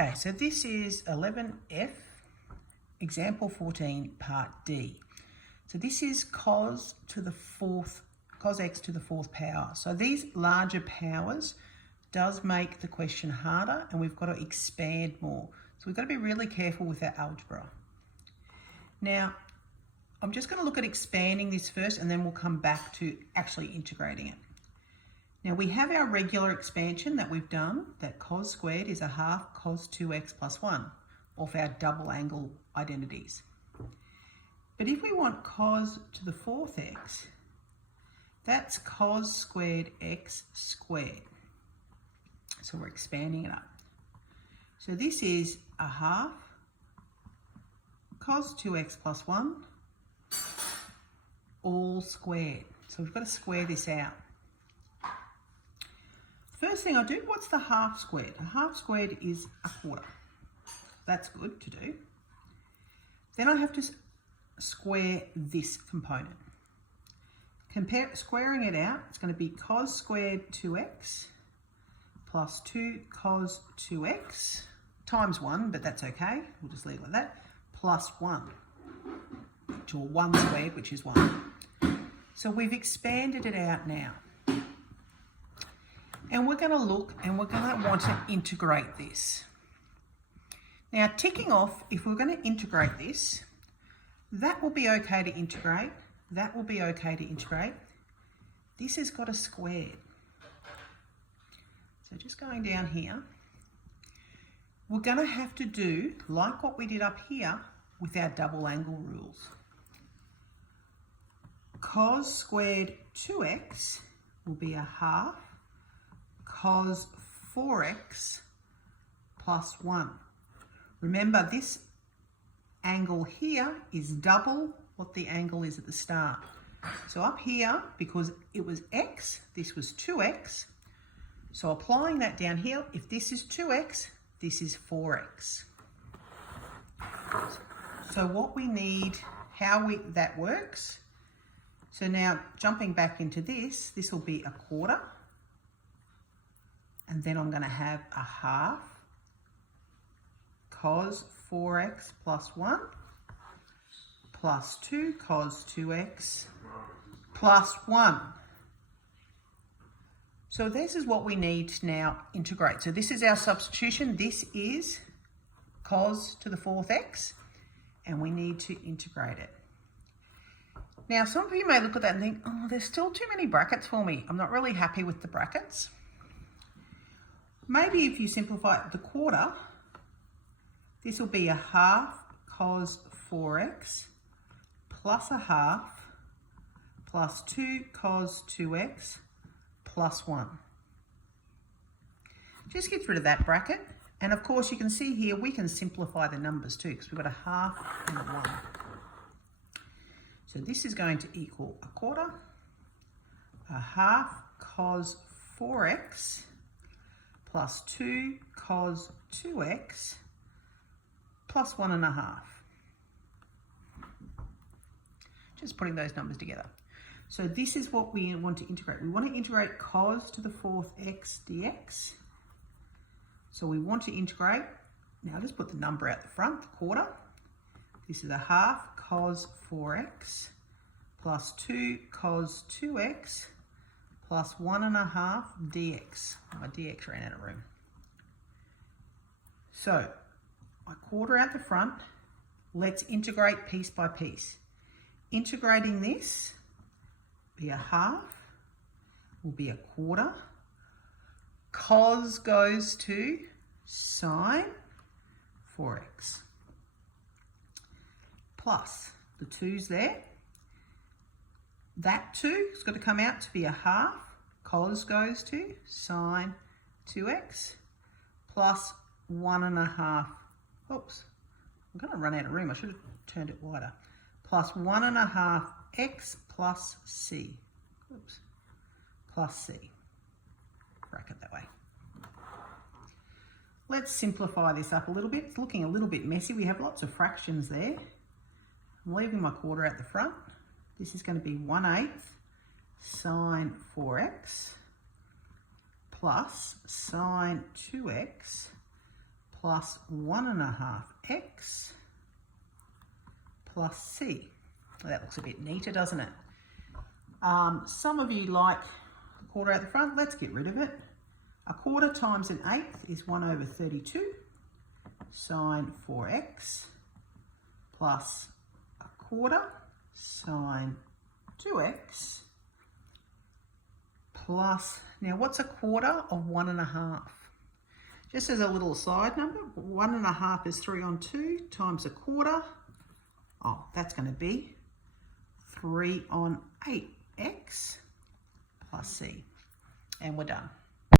Okay, so this is 11F, example 14, part D. So this is cos x to the fourth power. So these larger powers does make the question harder, and we've got to expand more. So we've got to be really careful with our algebra. Now, I'm just going to look at expanding this first, and then we'll come back to actually integrating it. Now we have our regular expansion that we've done, that cos squared is a half cos 2x plus 1 of our double angle identities. But if we want cos to the fourth x, that's cos squared x squared. So we're expanding it up. So this is a half cos 2x plus 1 all squared. So we've got to square this out. First thing I do, what's the half squared? A half squared is a quarter. That's good to do. Then I have to square this component. Squaring it out, it's going to be cos squared 2x plus 2 cos 2x times 1, but that's okay. We'll just leave it like that, plus 1, or 1 squared, which is 1. So we've expanded it out now. And we're going to look and we're going to want to integrate this. Now, ticking off, if we're going to integrate this, that will be okay to integrate. That will be okay to integrate. This has got a squared. So just going down here, we're going to have to do like what we did up here with our double angle rules. Cos squared 2x will be a half cos 4x plus 1. Remember, this angle here is double what the angle is at the start. So up here, because it was x, this was 2x. So applying that down here, if this is 2x, this is 4x. So what we need, that works. So now jumping back into this will be a quarter. And then I'm going to have a half cos 4x plus 1 plus 2 cos 2x plus 1. So this is what we need to now integrate. So this is our substitution. This is cos to the fourth x, and we need to integrate it. Now, some of you may look at that and think, oh, there's still too many brackets for me. I'm not really happy with the brackets. Maybe if you simplify the quarter, this will be a half cos 4x plus a half plus 2 cos 2x plus 1. Just gets rid of that bracket. And of course, you can see here, we can simplify the numbers too, because we've got a half and a 1. So this is going to equal a quarter, a half cos 4x plus 2 cos 2x plus 1.5. Just putting those numbers together. So this is what we want to integrate. We want to integrate cos to the fourth x dx. So we want to integrate, now just put the number out the front, the quarter. This is a half cos 4x plus 2 cos 2x plus 1.5 dx. My dx ran out of room. So I quarter out the front. Let's integrate piece by piece. Integrating this, be a half, will be a quarter. Cos goes to sine 4x. Plus the 2's there. That 2 has got to come out to be a half. Cos goes to sine 2x plus 1.5. Oops, I'm going to run out of room. I should have turned it wider. Plus 1.5 x plus c. Oops, plus c. Bracket that way. Let's simplify this up a little bit. It's looking a little bit messy. We have lots of fractions there. I'm leaving my quarter at the front. This is going to be 1/8 sine 4x plus sine 2x plus 1.5x plus c. Well, that looks a bit neater, doesn't it? Some of you like a quarter out the front. Let's get rid of it. A quarter times an eighth is 1/32 sine 4x plus a quarter sine 2x plus, now what's a quarter of 1.5? Just as a little side number, 1.5 is 3 on 2 times a quarter. Oh, that's going to be 3 on 8x plus c. And we're done.